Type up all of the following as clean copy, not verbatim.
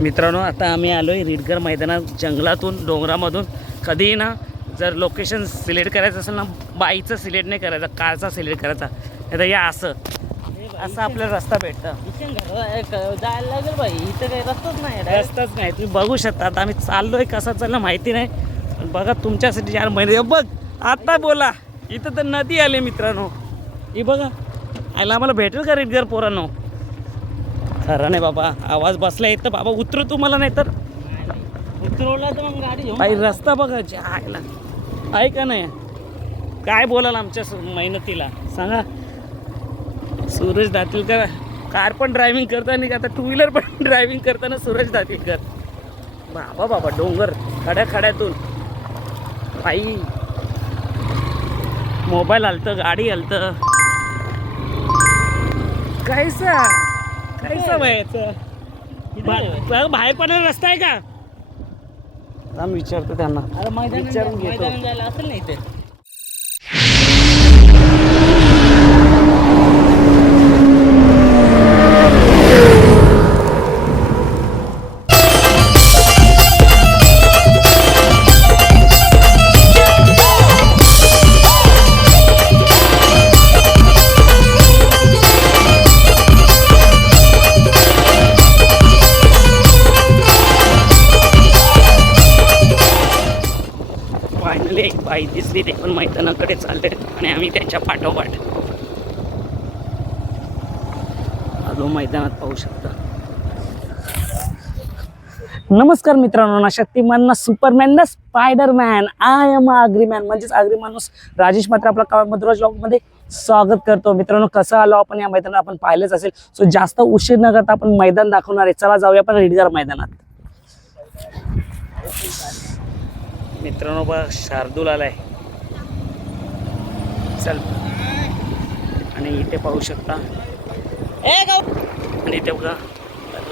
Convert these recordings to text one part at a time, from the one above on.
मित्रांनो, आता आम्ही आलो आहे रीडगर मैदानात, जंगलातून डोंगरामधून. कधीही ना जर लोकेशन सिलेक्ट करायचं असेल ना, बाईचं सिलेक्ट नाही करायचं, कारचा सिलेक्ट करायचा. आता या असं आपल्याला रस्ता भेटतं. जायला लागेल बाई, इथं काही रस्ताच नाही. रस्ताच नाही, तुम्ही बघू शकता. आता आम्ही चाललोय, कसं चाललं माहिती नाही, पण बघा तुमच्यासाठी 4 महिने. बघ आता बोला, इथं तर नदी आली मित्रांनो. ही बघा, आयला आम्हाला भेटेल का रीडगर पोरांनो? खरं नाही बाबा, आवाज बसला येतं बाबा. उतरू तुम्हाला, नाही तर उतरवला तर मग गाडी काही रस्ता बघा. आयला आहे का नाही? काय बोलाल आमच्या मेहनतीला सांगा. सूरज दातीलकर कार पण ड्रायव्हिंग करताना, आता 2 व्हीलर पण ड्रायव्हिंग करताना सूरज दातीलकर. बाबा बाबा, डोंगर खड्यातून बाई, मोबाईल हलतं, गाडी हलतं. कायसा व्हायचं? बाहेर पडायला रस्ता आहे का? आम्ही विचारतो त्यांना. अरे विचारून घेतो. मैदान जायला असेल ना इथे. फायनली एक बाई दिसली, ते पण मैदानाकडे चालले आणि आम्ही त्यांच्या पाठोपाठ आलो मैदानात. पाहू शकता. नमस्कार मित्रांनो, ना शक्तिमान, ना सुपरमॅन, ना स्पायडरमॅन, आय एम आग्रीमॅन, म्हणजेच आग्री माणूस राजेश मात्र आपला मधुराज ब्लॉगमध्ये स्वागत करतो. मित्रांनो, कसं आलो आपण या मैदानात आपण पाहिलंच असेल. सो जास्त उशीर न करता आपण मैदान दाखवणार आहे. चला जाऊया आपण रीडगर मैदानात. मित्रांनो बघा, शार्दूल आलाय. चल, आणि इथे पाहू शकता. आणि इथे बघा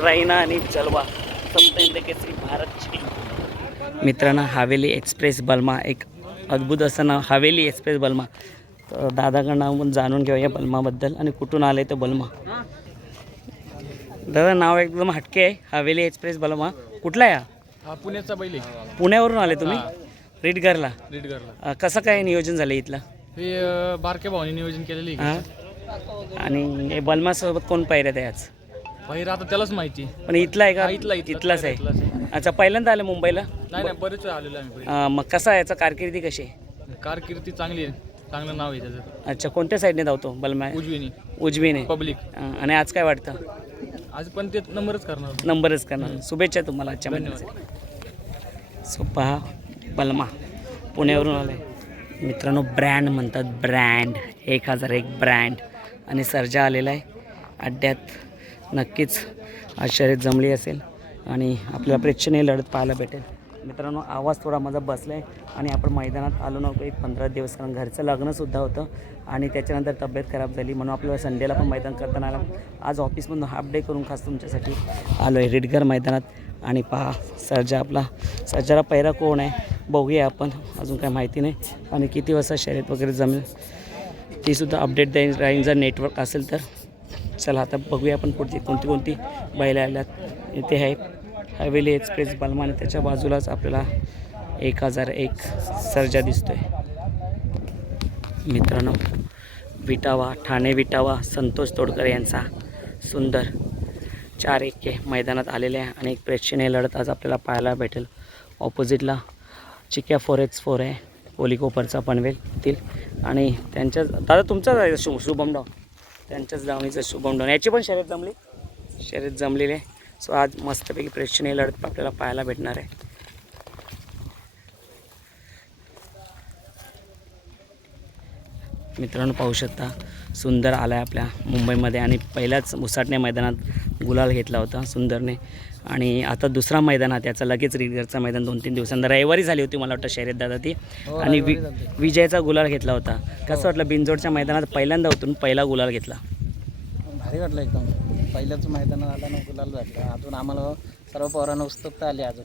रायना आणि जलवा, सप्त केसरी भारतची. मित्रांनो, हवेली एक्सप्रेस बल्मा, एक अद्भुत असं नाव, हवेली एक्सप्रेस बल्मा. तर दादाकडं नाव पण जाणून घेऊया या बल्माबद्दल आणि कुठून आले तर बल्मा. दादा, नाव एकदम हटके आहे, हवेली एक्सप्रेस बल्मा. कुठला आहे? पुण्याचा बैल आहे. पुण्यावरून आले तुम्ही रीडगरला? रीडगरला. कसं काय नियोजन झालं इथलं? हे बारक्या भावाने नियोजन केलेलं आहे. हां, आणि हे बल्मासोबत कोण पाहिलं आहे आज? बाहेर आता त्यालाच माहिती. पण इथला आहे का? हा, इथलाच आहे. आहे. अच्छा, पहिल्यांदा आलं मुंबईला? नाही बरेच वेळा आलेलो आम्ही. मग कसा आहे याचा कारकिर्दी कशी आहे? कारकिर्दी चांगली आहे, चांगलं नाव आहे त्याचं. अच्छा, कोणत्या साईडने धावतो बल्मा? उजवीने पब्लिक. आणि आज काय वाटतं? आज पण ते नंबरच करणार. शुभेच्छा तुम्हाला आजच्या महिन्याचे. सो पहा, बल्मा पुण्यावरून आलाय मित्रांनो. ब्रँड म्हणतात, ब्रँड 1001 ब्रँड. आणि सर्जा आलेला आहे अड्ड्यात. नक्कीच आज शर्यत जमली असेल आणि आपल्याला प्रेक्षणीय लढत पाहायला भेटेल. मित्रांनो, आवाज थोडा माझा बसला आहे आणि आपण मैदानात आलो नव्हतो एक 15 दिवस, कारण घरचं लग्नसुद्धा होतं आणि त्याच्यानंतर तब्येत खराब झाली, म्हणून आपल्याला संडेला पण मैदान करताना आलं. आज ऑफिसमधून हाफ डे करून खास तुमच्यासाठी आलो आहे रीडगर मैदानात. आणि पहा, सर्जा आपला. सर्जाला पहिला कोण आहे बघूया आपण, अजून काय माहिती नाही. आणि किती वाजता शर्यत वगैरे जमेल तीसुद्धा अपडेट राहील जर नेटवर्क असेल तर. चला आता बघूया आपण पुढची कोणती बैलं आल्यात. इथे आहे हवेली एक्सप्रेस बल्मा आणि त्याच्या बाजूलाच आपल्याला 1001 सर्जा दिसतोय. मित्रांनो, विटावा, ठाणे विटावा संतोष तोडकर यांचा सुंदर 4-1 मैदानात आलेले आहे. आणि एक प्रेक्षणीय लढत आज आपल्याला पाहायला भेटेल. ऑपोजिटला चिक्या 4x4 आहे, कोलिकोपरचा पनवेलतील. आणि त्यांच्याच दादा तुमचाच आहे शुभमडाव, त्यांच्याच दावणीचं शुभमडाव. याची पण शर्यत जमलेली आहे. सो आज मस्तपैकी प्रेक्षणीय लढत आपल्याला पाहायला भेटणार आहे. मित्रांनो, पाहू शकता सुंदर आला आहे आपल्या मुंबईमध्ये आणि पहिल्याच मुसाटणे मैदानात गुलाल घेतला होता सुंदरने. आणि आता दुसरा मैदानात त्याचा लगेच रीडगरचा मैदान 2-3 दिवसांना रविवारी झाली होती मला वाटतं शर्यत दादा ती. आणि विजयाचा गुलाल घेतला होता. कसं वाटलं बिंजोडच्या मैदानात पहिल्यांदा उतरून पहिला गुलाल घेतला? भारी वाटलं एकदम. पहिल्याच मैदानात आला ना गुलाल भेटला. अजून आम्हाला सर्व पोरांना उत्सुकता आली अजून.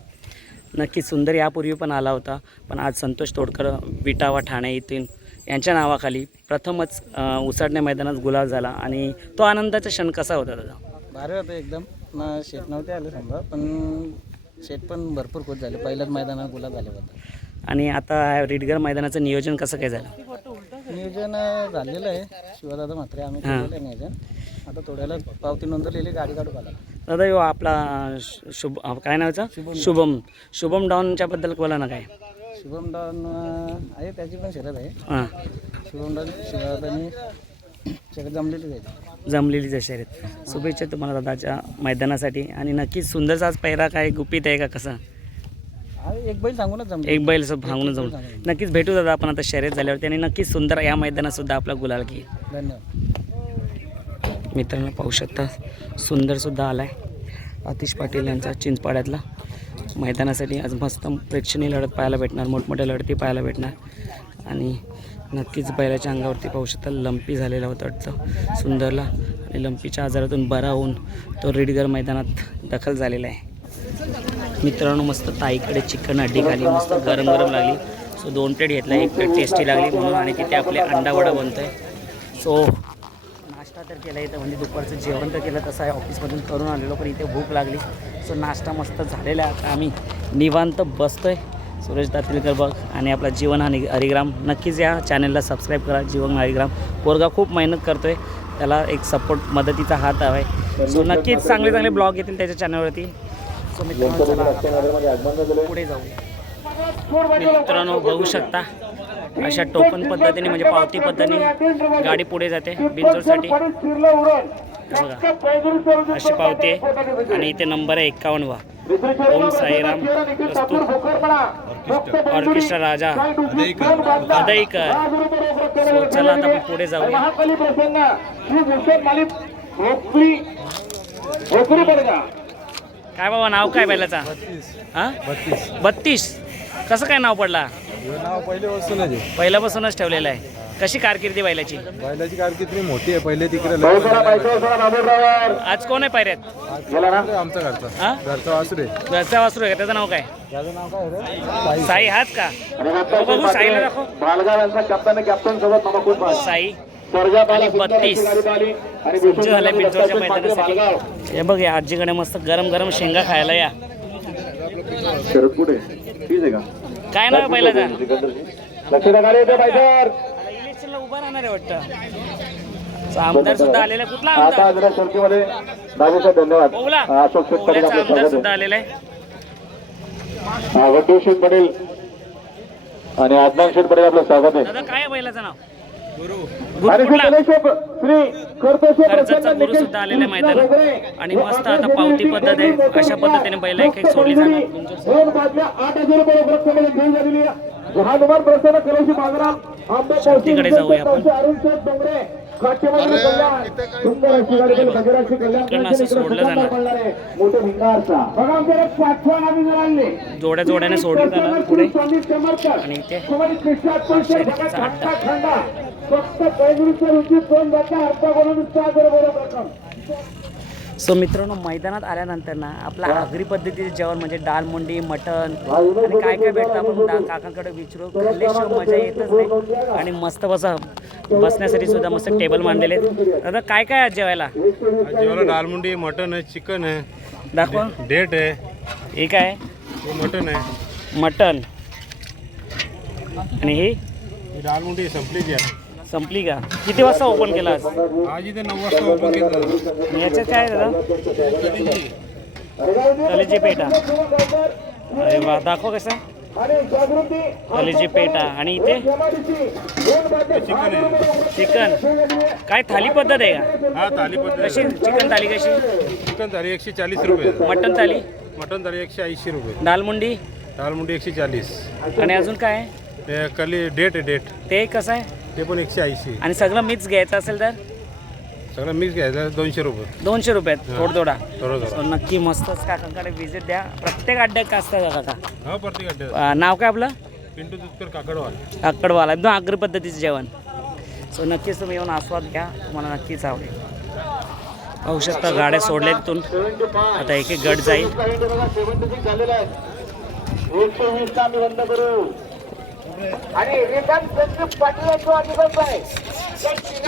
नक्कीच सुंदर यापूर्वी पण आला होता, पण आज संतोष तोडकर विटावा ठाणे येथून यांच्या नावाखाली प्रथमच उसाटणे मैदानात गुलाल झाला. आणि तो आनंदाचा क्षण कसा होता दादा? भारी होतं एकदम. ना शेत नव्हते आले समजा, पण शेत पण भरपूर खुश झाले. पहिल्याच मैदानात गुलाब झाले होते. आणि आता रिडगर मैदानाचं नियोजन कसं काय झालं? नियोजन झालेलं आहे. शिवदादा म्हात्रे आम्ही केलेलं आहे नियोजन. आता थोड्याला पावती नोंदवलेली, गाडी काढू आला. दादा यो आपला शुभ काय नावाचा शुभम डॉनच्याबद्दल बोला ना काय? शुभम डॉन आहे, त्याची पण शर्यत आहे. हां, शुभम डॉन शिवदादानी शर्यत जमलेलीच आहे. जमलेलीच आहे शर्यत. शुभेच्छा तुम्हाला दादाच्या मैदानासाठी. आणि नक्कीच सुंदरचा आज पहिरा काय गुपित आहे का कसं? आहे एक बैल सांगूनच जमले. एक बैल सब भांगून जाऊन नक्कीच भेटू दादा आपण आता शर्यत झाल्यावरती. आणि नक्कीच सुंदर या मैदानात सुद्धा आपला गुलाल की. धन्यवाद. मित्रांनो पाहू शकता सुंदरसुद्धा आला आहे आतिश पाटील यांचा चिंचपाड्यातला. मैदानासाठी आज मस्त प्रेक्षणीय लढत पाहायला भेटणार, मोठमोठ्या लढती पाहायला भेटणार. आणि नक्कीच बैलाच्या अंगावरती पाहू शकता लंपी झालेला होता वाटतं सुंदरला. आणि लंपीच्या आजारातून बरा होऊन तो रिडगर मैदानात दखल झालेला आहे. मित्रांनो मस्त ताईकडे चिकन हड्डी खाली मस्त गरम गरम लागली. सो 2 प्लेट घेतला, 1 प्लेट टेस्टी लागली म्हणून. आणि तिथे आपले अंडा वडा बनतो आहे. सो नाश्ता तर केला इथं, म्हणजे दुपारचं जेवण तर केलं तसं आहे, ऑफिसमधून करून आलेलो, पण इथे भूक लागली. सो नाश्ता मस्त झालेला आहे. आता आम्ही निवांत बसतो आहे. सुरेश दातीलकर बघ आणि आपला जीवन हरिग्राम. नक्कीच या चॅनलला सबस्क्राईब करा. जीवन हरिग्राम पोरगा खूप मेहनत करतो आहे, त्याला एक सपोर्ट मदतीचा हात हवा आहे. सो नक्कीच चांगले चांगले ब्लॉग येतील त्याच्या चॅनलवरती. सो मित्रांनो चला पुढे जाऊ. मित्रांनो बघू शकता अशा टोकन पद्धतीने म्हणजे पावती पद्धतीने गाडी पुढे जाते बिंजोरसाठी. बघा अशी पावती आहे आणि इथे नंबर आहे 51वा. ओम साईराम ऑर्केस्ट्रा राजा अदईकर. सो चला आता आपण पुढे जाऊया. काय बाबा नाव काय बैलाचा? हां 32. कसं काय नाव पडला? नाव पहिल्यापासूनच आहे. पहिल्यापासूनच ठेवलेलं आहे. कशी कारकिर्दी बैलाची? बैलाची कारकिर्दी मोठी आहे. पहिले तिकडे आज कोण आहे पायऱ्यात? आमचा घरचा हा घरचा वासरू आहे. घरचा वासरू आहे का? त्याचं नाव काय? त्याचं नाव काय रे? साई हाच का? हो, बघू साईला दाखव. साई आणि 32 सज्ज झालाय बिंजोरच्या मैदानासाठी. हे बघ या आजीकडे मस्त गरम गरम शेंगा खायला या. काय नाव बैलाचा? इलेक्शनला उभा राहणार आहे वाटतं. आमदार सुद्धा आलेला. कुठला आमदार? बोला पुण्याचा आमदार सुद्धा आलेला आहे. पटेल आणि आदनान शेठ पटेल आपलं स्वागत आहे. दादा काय आहे बैलाचं नाव? आणि गुरु कुठला? श्री कर्जतचा गुरु सुद्धा आलेला आहे मैदानात. आणि मस्त आता पावती पद्धत आहे, अशा पद्धतीने बैल एक एक सोडली जाणार. शेतीकडे जाऊया आपण. इकडनं असं सोडलं जाणार, जोड्या जोड्याने सोडलं जाणार पुढे. आणि इथे शर्यतीचा अड्डा. सो मित्रांनो मैदानात आल्यानंतर ना आपला आगरी पद्धतीचे जेवण म्हणजे डाळ मुंडी, मटण आणि काय काय भेटतं आपण काकांकडे विचारू. खाल्ल्याशिवाय मजा येतच नाही. आणि मस्त बसण्यासाठी सुद्धा मस्त टेबल मांडलेले आहेत. दादा काय काय आज जेवायला? जेवायला दालमुंडी, मटन आहे, चिकन आहे, दाखवा. डेट आहे, हे काय? मटन आहे, मटण. आणि ही दालमुंडी संपली की संपली का? किती वाजता ओपन केला आज? आज इथे 9 वाजता ओपन केलं. याच्यात काय आहे दादा? कलेजी पेटा. अरे वा, दाखव कसं कलेजी पेटा. आणि इथे चिकन आहे. चिकन. काय थाली पद्धत आहे का? हा थाली पद्धत. कशी चिकन थाली कशी? चिकन थाली 140 रुपये. मटन थाली? मटन थाली 180 रुपये. दालमुंडी? दालमुंडी 140. आणि अजून काय आहे? ते कली डेट आहे, डेट ते कसं आहे? ते पण 180. आणि सगळं मिक्स घ्यायचं असेल तर सगळं मिक्स घ्यायचं 200 रुपये. 200 रुपयात थोडं थोडा. थोडं So, नक्की मस्तच काकांकडे व्हिजिट द्या. प्रत्येक अड्ड्यात का असतं का काका? हा प्रत्येक अड्ड्यात. नाव काय आपलं? पिंटू दुधकर काकडवाल. आकडवाला. एकदम आग्र पद्धतीचं जेवण. सो नक्कीच तुम्ही येऊन आस्वाद घ्या, तुम्हाला नक्कीच आवडेल. पाहू शकता गाड्या सोडल्या तिथून. आता एक एक गट जाईल.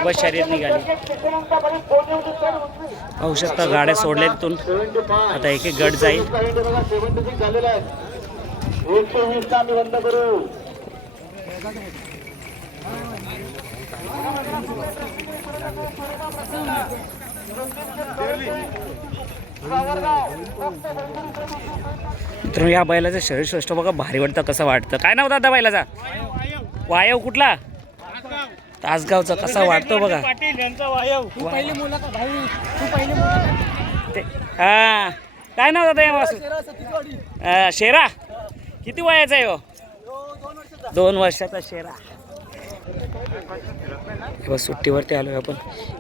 व शर्यत निघाली. पाहू शकता गाड्या सोडल्या तिथून. आता एक एक गट जाईल. मित्रांनो या बैलाचं शरीर श्रेष्ठ बघा भारी वाटतं. कसं वाटतं? काय नाव दादा बैलाचा? वायव. कुठला? तासगावचा. कसा वाटतो बघा. हा काय नाव दादा या? शेरा. किती वयाचा आहे हो? 2 वर्षाचा शेरा. तेव्हा सुट्टीवरती आलो आपण.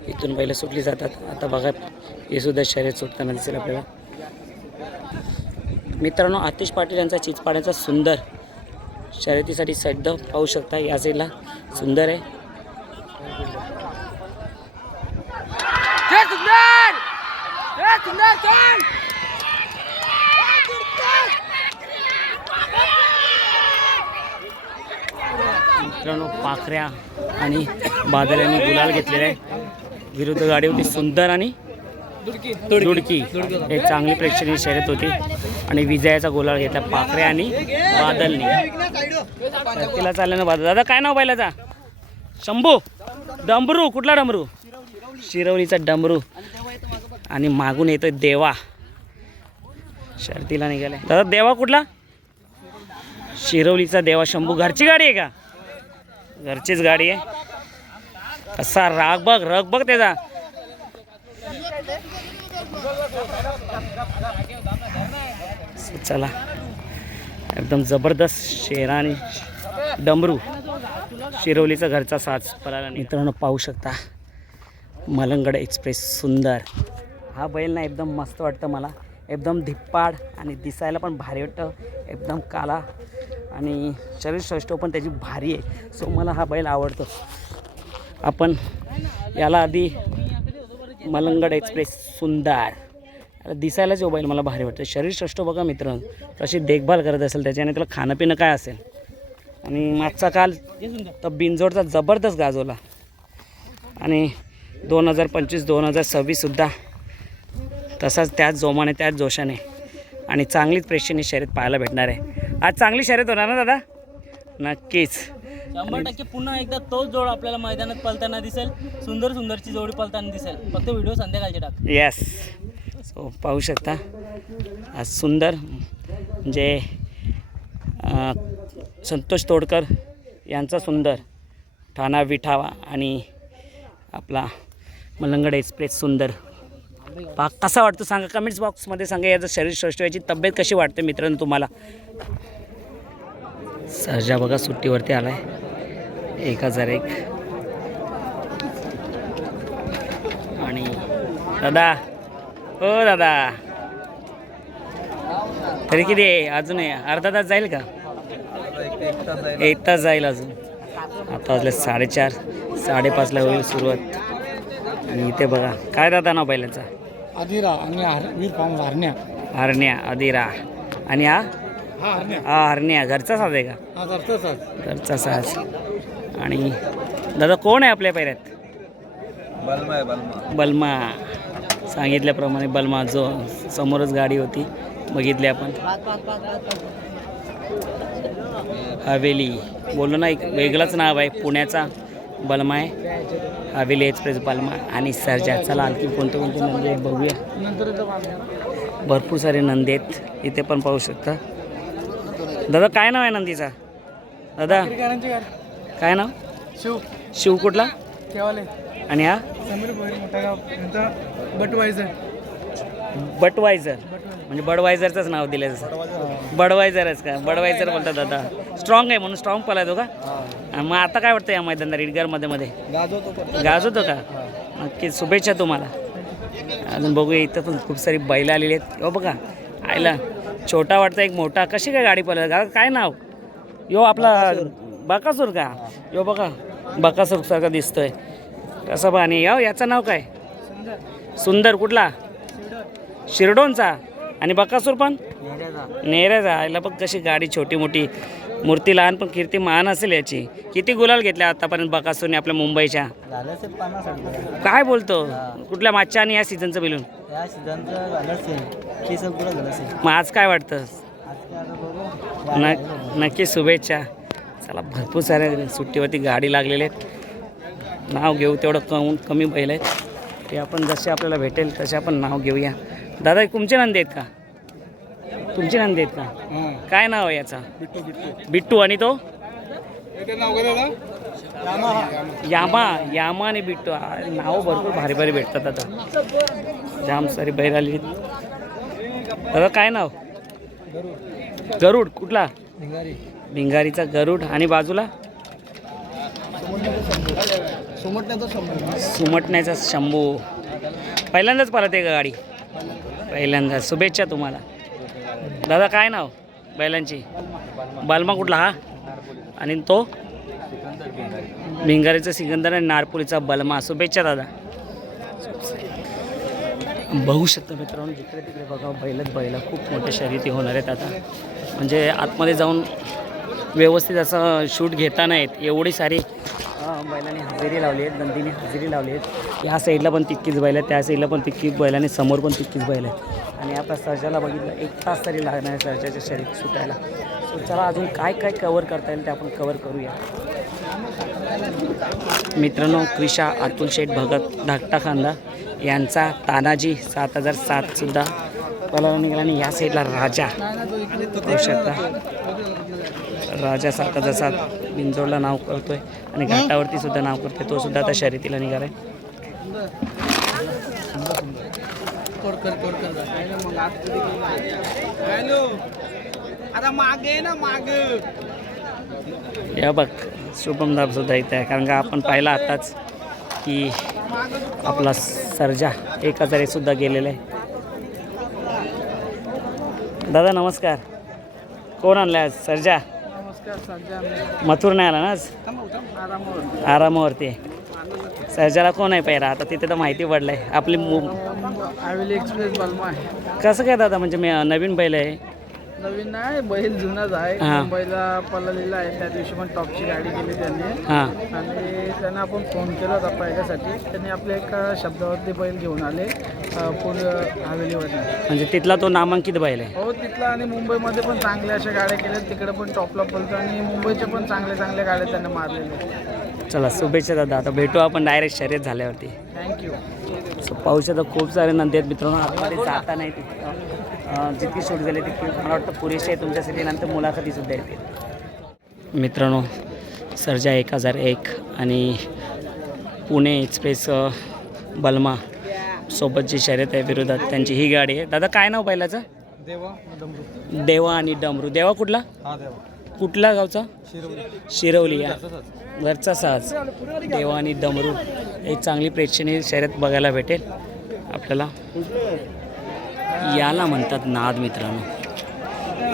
इथून बैल सुटली जातात. आता बघा हे सुद्धा शर्यत सुटताना दिसेल आपल्याला. मित्रांनो आतिश पाटील यांचा चिचपाड्याचा सुंदर शर्यतीसाठी सज्ज पाहू शकता. या साईडला सुंदर आहे. मित्रांनो पाखऱ्या आणि बादल यांनी गुलाल घेतलेला आहे. विरुद्ध गाडी होती सुंदर आणि दुडकी. हे चांगली प्रेक्षणीय शर्यत होती आणि विजयाचा गुलाल घेतला पाखऱ्या आणि बादलने. तिला चाललं ना बादल. दादा काय नाव बैलाचा? शंभू. डमरू. कुठला डमरू? शिरवलीचा डमरू. आणि मागून येतोय देवा. शर्तीला निघालाय. दादा देवा कुठला? शिरवलीचा देवा. शंभू. घरची गाडी आहे का? घरचीच गाडी आहे. कसा राग बघ. रग बघ त्याचा. चला एकदम जबरदस्त शेरा आणि डमरू. शिरवलीचा घरचा साज पळाला. मित्रांनो पाहू शकता मलंगड एक्सप्रेस सुंदर. हा बैल ना एकदम मस्त वाटतं मला. एकदम धिप्पाड आणि दिसायला पण भारी वाटतं. एकदम काला आणि शरीर सृष्टी पण त्याची भारी आहे. सो मला हा बैल आवडतो. आपण याला आधी मलंगड एक्सप्रेस सुंदर दिसायलाच जो बैल मला भारी वाटतं. शरीर सृष्ट बघा मित्रांनो कशी देखभाल करत असेल त्याच्याने. त्याला खाणं पिणं काय असेल. आणि मागचा काल तर बिनजोडचा जबरदस्त गाजवला. आणि 2025-2026सुद्धा तसाच त्याच जोमाने त्याच जोशाने आणि चांगलीच प्रेक्षणीय शर्यत पाहायला भेटणार आहे. आज चांगली शर्यत होणार ना दादा? नक्कीच. 100% पुन्हा एकदा तोच जोड आपल्याला मैदानात पळताना दिसेल. सुंदरची जोडी पळताना दिसेल. फक्त व्हिडिओ संध्याकाळचे टाक. येस. सो पाहू शकता आज सुंदर म्हणजे संतोष तोडकर यांचा सुंदर ठाणा विठावा आणि आपला मलंगड एक्सप्रेस सुंदर. कसा वाटतो सांगा कमेंट्स बॉक्समध्ये सांगा. याचं शरीर सृष्टीची तब्येत कशी वाटते मित्रांनो तुम्हाला? सर्जा बघा सुट्टीवरती आलाय. 1001 आणि दादा. हो दादा तरी किती आहे अजून? अर्धा तास जाईल का? 1 तास जाईल अजून. आता वाजले 4:30 5:30ला होईल सुरुवात. आणि इथे बघा काय दादा नाव बैलाचा? आदिरा आणि हरण्या. आदिरा आणि हा हरण्या. घरचा साज आहे का? घरचा साज. आणि दादा कोण आहे आपल्या पैऱ्यात? बलमा. सांगितल्याप्रमाणे बलमा जो समोरच गाडी होती बघितली आपण. हवेली बोललो ना एक वेगळंच नाव आहे. पुण्याचा बलमा आहे. हवेली एक्सप्रेस बलमा आणि सर्जा. चला आणखी कोणते नंदी आहेत बघूया. भरपूर सारे नंदी आहेत इथे पण पाहू शकता. दादा काय नाव आहे नंदीचा? दादा काय नाव? शिव. कुठला? आणि हा बटवायझर. म्हणजे बडवायझरचंच नाव दिलं जसं. बडवायझरच का? बडवायझर बोलतात दादा. स्ट्रॉंग आहे म्हणून स्ट्रॉंग पळायचो का? मग आता काय वाटतं या मैदानात रीडगरमध्ये गाजवतो का? नक्कीच शुभेच्छा तुम्हाला. अजून बघूया इथं पण खूप सारी बैल आलेली आहेत. हो बघा आयला छोटा वाटतं एक मोठा. कशी काय गाडी पळायला? काय नाव? यो आपला बकासूर का? यो बघा बकासूर सारखा दिसतोय. कसं बा. आणि याचं नाव काय? सुंदर. कुठला? शिरडोनचा. आणि बकासूर पण नेऱ्याचा. आयला बघ कशी गाडी छोटी मोठी मूर्ती लहान पण कीर्ती महान असेल याची. किती गुलाल घेतल्या आतापर्यंत बकासूरने आपल्या मुंबईच्या? झालं असेल 50-60. काय बोलतो? कुठल्या मागच्या आणि या सीझनचं मिळून? या सीझनचं झालं असेल 30 पुढं झालं असेल. मग आज काय वाटतं? आज काय आता बघू. नक्की शुभेच्छा. चला भरपूर साऱ्या सुट्टीवरती गाडी लागलेले आहेत. नाव घेऊ तेवढं कमी बैल आहेत ते आपण जसे आपल्याला भेटेल तसे आपण नाव घेऊया. दादा तुमचे नंदी आहेत का? तुमची नंदी आहेत का? काय नाव आहे याचा? बिट्टू. आणि तो यामा आणि बिट्टू. नाव भरपूर भारी भारी भेटतात आता. जाम सारी बैल आली. दादा काय नाव? गरुड. कुठला? भिंगारीचा गरुड. आणि बाजूला सुमटण्याचा शंभू. पहिल्यांदाच पालत आहे का गाडी? पहिल्यांदा. शुभेच्छा तुम्हाला दादा. काय नाव बैलांची? बालमा. कुठला हा? आणि तो भिंगारीचा सिकंदर आणि नारपुरीचा बलमा. शुभेच्छा दादा. बघू शकता मित्रांनो जिकडे तिकडे बघा बैल खूप मोठ्या शर्यती होणार आहेत आता. म्हणजे आतमध्ये जाऊन व्यवस्थित असं शूट घेता नाहीत एवढी सारी बैलांनी हजेरी लावली आहेत. नंदीने हजेरी लावली आहेत. या साईडला पण तितकीच बैल आहेत, त्या साईडला पण तितकीच बैल आणि समोर पण तितकीच बैल आहेत. आणि आता सर्जाला बघितलं 1 तास तरी लागणार आहे सर्जाच्या शर्यत सुटायला. सो चला अजून काय काय कवर करता येईल ते आपण कवर करूया. मित्रांनो क्रिशा अतुल शेठ भगत धाकटा खांदा यांचा तानाजी 7007 सुद्धा पळायला निघाला. आणि या साईडला राजा होऊ शकता. राजा 7007 बिंजोडला नाव करतोय आणि घाटावरती सुद्धा नाव करतोय. तो सुद्धा आता शर्यतीला निघालाय. या बघ शुभम दाब सुद्धा इथे आहे. कारण का आपण पाहिला आताच की आपला सर्जा 1001 सुद्धा गेलेला आहे. दादा नमस्कार. कोण आणला आज? सर्जा. मथुर नाही आला ना आज? आरामावरती. सर्जाला कोण आहे पहिला? आता तिथे तर माहिती पडलंय आपली हवेली एक्सप्रेस बलमा आहे. कसं काय दादा? म्हणजे मी नवीन बैल आहे. नवीन नाही, बैल जुनाच आहे. मुंबईला पळालेला आहे. त्या दिवशी पण टॉपची गाडी केली त्यांनी. आणि त्यांना आपण फोन केला होता पहिल्यासाठी. त्यांनी आपल्या एका शब्दावरती बैल घेऊन आले पुणे हवेलीवरती. म्हणजे तिथला तो नामांकित बैल आहे? हो तिथला. आणि मुंबईमध्ये पण चांगल्या अशा गाड्या केल्या. तिकडे पण टॉपला पळतो आणि मुंबईच्या पण चांगल्या गाड्या त्यांना मारलेल्या. चला शुभेच्छा दादा. आता भेटू आपण डायरेक्ट शर्यत झाल्यावरती. थँक्यू. सो पाहू शकता खूप सारे नंदी आहेत मित्रांनो. आतमध्ये जाता नाही तिथं. जितकी शूट झाली तितकी मला वाटतं पुरेशी आहे तुमच्यासाठी. नंतर मुलाखतीसुद्धा येतील. मित्रांनो सर्जा 1001 आणि पुणे एक्सप्रेस बलमा सोबत जी शर्यत आहे विरोधात त्यांची ही गाडी आहे. दादा काय नाव बैलाचं? देवा आणि डमरू. देवा कुठला? कुठला गावचा? शिरवली. या घरचा साज. देवा आणि डमरू एक चांगली प्रेक्षणीय शर्यत बघायला भेटेल आपल्याला. याला म्हणतात नाद मित्रांनो.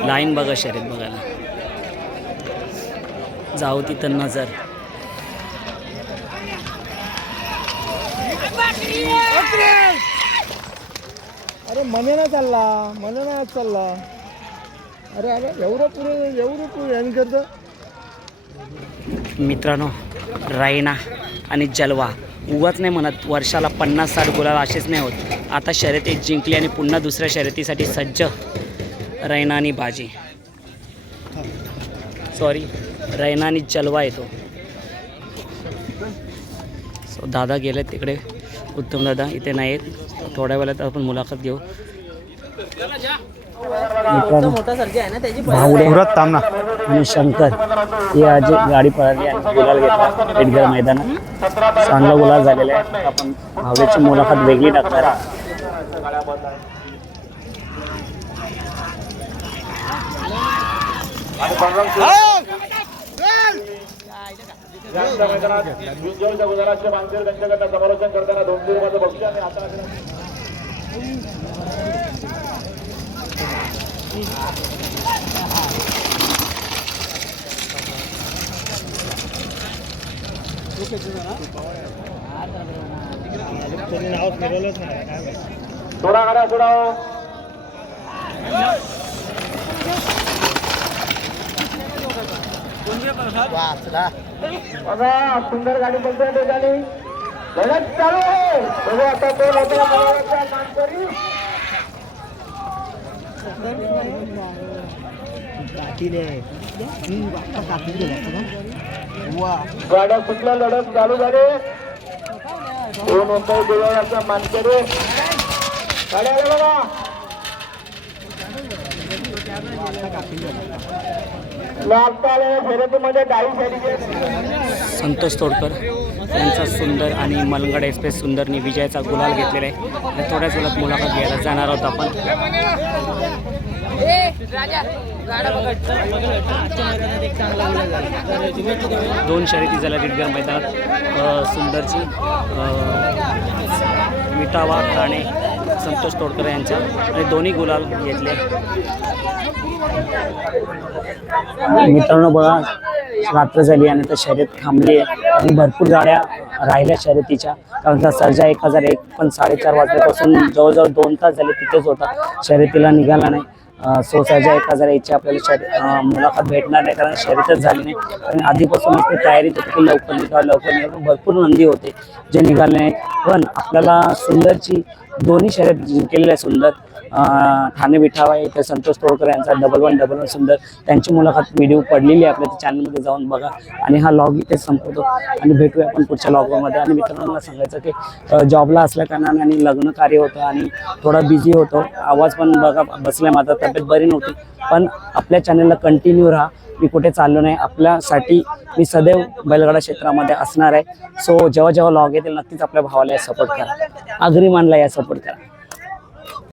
लाईन बघा शर्यत बघायला. जाऊ तिथं नजर. अरे मने ना चालला. अरे एवढं पुरे यांनी करतं. मित्रांनो रायना आणि जलवा उगाच नाही म्हणत. वर्षाला 50-60 गुलाल असेच नाही होत. आता शर्यती जिंकली आणि पुन्हा दुसऱ्या शर्यतीसाठी सज्ज रैना आणि बाजी. सॉरी रैना आणि जलवा येतो. सो दादा गेले तिकडे. उत्तम दादा इथे नाही आहेत. थोड्या वेळात आपण मुलाखत घेऊ. आणि शंकर ही आज गाडी पळाली आणि गुलाल घेतला एडगर मैदानात. चांगला गुलाल झालेला आहे. आपण भावड्याची मुलाखत वेगळी टाकणार आहे. समालोचन करताना 200 रुपयाचं बक्षीस आणि आता थोडा गाड्या सोडाव. बघा सुंदर गाडी बोलतोय ठिकाणी लढत चालू आहे. बघू आता तो लढत मानकरी गाड्या सुटल्या लढत चालू झाली. दोन मुंबई देवळाचा मानकरी गाड्या आल्या बघा. लागता आलेल्या शर्यतीमध्ये डावी साईडचे संतोष तोडकर यांचा सुंदर आणि मलंगड एक्सप्रेस सुंदरनी विजयाचा गुलाल घेतलेला आहे. आणि थोड्याच वेळात मुलाखत घ्यायला जाणार आहोत आपण. दोन शर्यती झाल्या रिडगर मैदानात. सुंदरची विटावा ठाणे संतोष तोडकर यांच्या आणि दोन्ही गुलाल घेतले. मित्रांनो बघा रात्र झाली आणि आता शर्यत थांबली आहे आणि भरपूर गाड्या राहिल्या शर्यतीच्या. कारण का सर्जा 1001 पण 4:30 वाजल्यापासून जवळजवळ 2 तास झाले तिथेच होता, शर्यतीला निघाला नाही. सो सर्जा 1001ची आपल्याला मुलाखत भेटणार नाही कारण शर्यतच झाली नाही. आणि आधीपासूनच ते तयारीत होते की लवकर निघा. भरपूर नंदी होते जे निघाले नाहीत. पण आपल्याला सुंदरची दोन्ही शर्यत जिंकलेली आहे. सुंदर ठाणे विठावा इथे संतोष तोडकर यांचा 1111 सुंदर त्यांची मुलाखत व्हिडिओ पडलेली आहे आपल्या चॅनलमध्ये जाऊन बघा. आणि हा लॉग इथे संपवतो आणि भेटूया आपण पुढच्या लॉगमध्ये. आणि मित्रांनो मला सांगायचं की जॉबला असल्या कारणाने आणि लग्न कार्य होतं आणि थोडा बिझी होतो, आवाज पण बघा बसल्या, माझा तब्येत बरी नव्हती. पण आपल्या चॅनलला कंटिन्यू राहा, मी कुठे चाललो नाही. आपल्यासाठी मी सदैव बैलगाडा क्षेत्रामध्ये असणार आहे. सो जेव्हा जेव्हा लॉग येतील नक्कीच आपल्या भावाला या सपोर्ट करा, अग्रिमानला या सपोर्ट करा.